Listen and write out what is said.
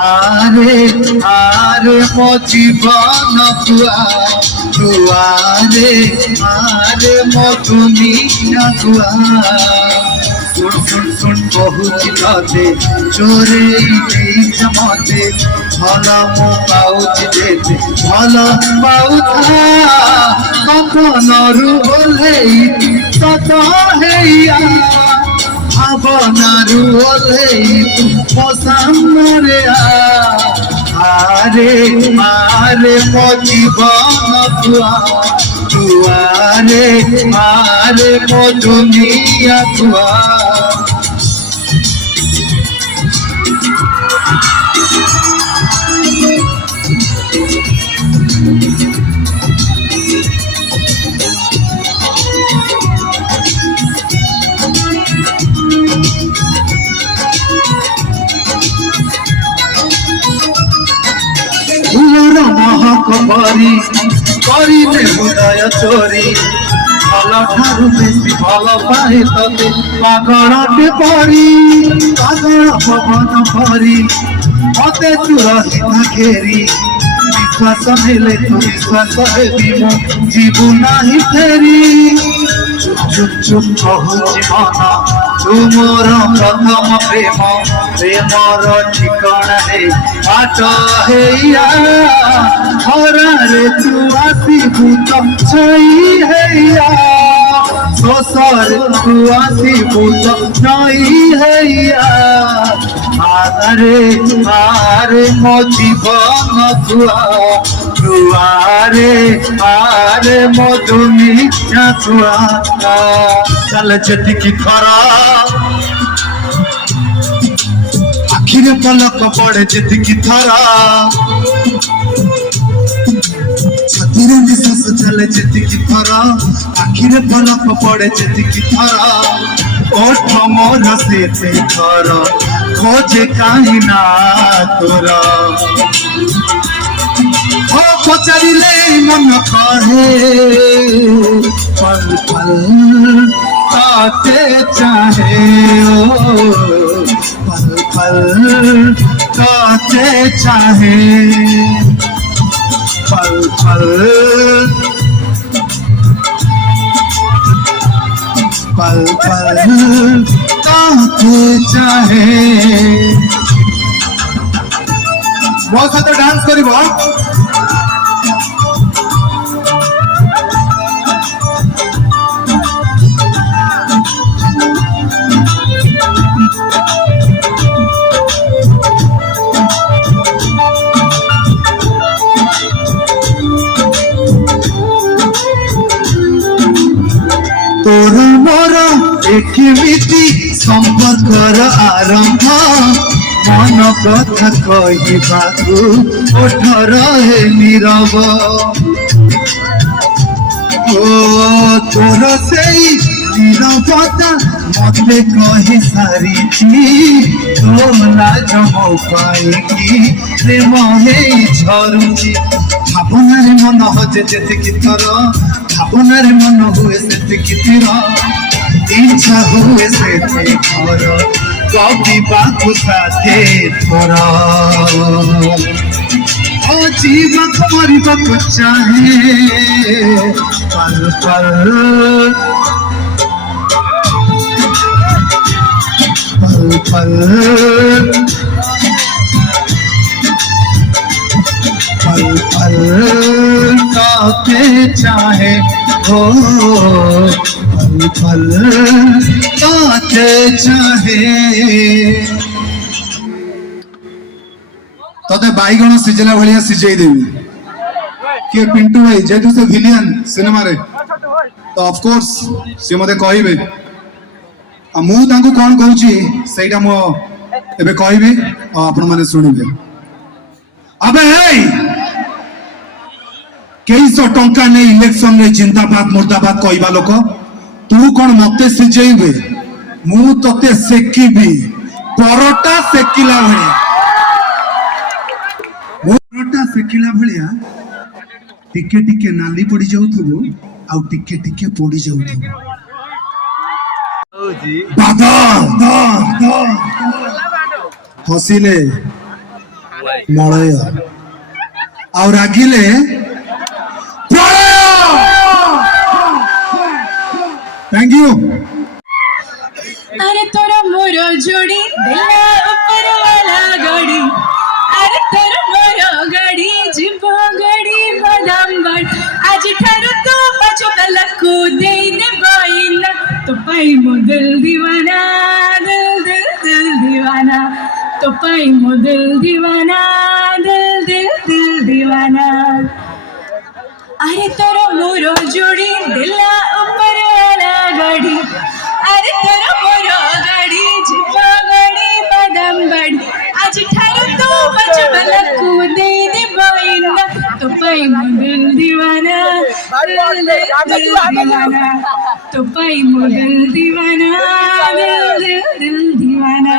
आरे आरे मो जीवन कुआ दुआरे आरे मो दुनिया कुआ सुन सुन सुन बहुत कथे चोरे मते भल मो पाउच देते भल पाउथा कपनरु ओल्हेई सत हेया भावनारू ओल्हेई मो सामने आरे आरे मो जीवन कुआ दुआरे आरे मो दुनिया कुआ महक भरी करिले हृदय चोरी भल ठारू बेसी भल पाए तते पागलटे परी पागल पवन भरी मते चूर सीधा घेरी विश्वास हेले तू विश्वास हेबी मो जीवु नाही फेरी चुप चुप चुप कहू जीवन तू मोर प्रथम प्रेम प्रेमर ठिकाना है बाट हैया हरारे तू आसीबू तो छई हैया सोसर तू आसीबू तो छई हैया आरे आरे मो जीवन कुआ दुआरे आरे मो दुनिया कुआ चल जेतिकी थरा आखिरे पलक पड़े जेतिकी थरा छातीरे निश्वास चले जेतिकी थरा आखिरे पलक पड़े जेतिकी थरा ओठ मोर से थरा खोजे काहे ना तोरा ओ पचारिले मन कहे पल पल ताते चाहे ओ पल पल ताते चाहे पल पल पल पल ताते चाहे बहुत साथ डांस करी बहुत तोर मोर एक मिति संपर्कर आरंभ मन कथा कहबाकू ओठ रहे नीरव ओ तोर सेई नीरवता मते कहि सारी तो लाज मो पाइकी प्रेम हे झरुची भावनारे मन हजे जेतिकी थर भावनारे मन हुए सेतिकी तीर इच्छा हुए सेति घर कविबाकू साथे थोर ओ जीवन मरिबाकू चाहे पल पल पल पल पल पल ताते चाहे हो पल पल ताते चाहे तते बाईगण सिझला भलिया सिझेई देवी किए पिंटू भाई जेतु से विलियन सिनेमा रे तो ऑफ कोर्स से मते कहिबे आ मु तांको कोन कहूची सेटा मो एबे कहिबे आ आपण माने सुनिबे अबे हे कई सौ टंका ने इलेक्शन रे जिंदाबाद मुर्दाबाद कहवा लोक तू कौन मते सिझेबे मु तते सेकिबी परोटा सेकिला भलिया परोटा सेकिला भलिया टिके टिके नाली पड़ी जाउथबो आ टिके टिके पड़ी जाउथबो बादा दा दा हसिले ମଳୟ ଆଉ ରାଗିଲେ थैंक यू। अरे तोरा मोरो जोड़ी दिला ऊपर वाला गाड़ी अरे तोरा मोरो गाड़ी जीवो गाड़ी बादाम बाड़ आज ठारो तो बचो कलकू दे ने बाइना तो पाई मो दिल दीवाना दिल दिल दिल दीवाना तो पाई मो दिल दीवाना दिल दिल दिल दीवाना अरे तोरा मोरो जोड़ी दिला ऊपर वाला गाड़ी अरे तोरा मोरो गाड़ी जीवा गाड़ी बादाम बाड़ी आज ठारो तो बचबला कूदे दे बाइना तो पाई मो दिल दीवाना दिल दिल दीवाना तो पाई मो दिल दीवाना दिल दिल दिल दीवाना।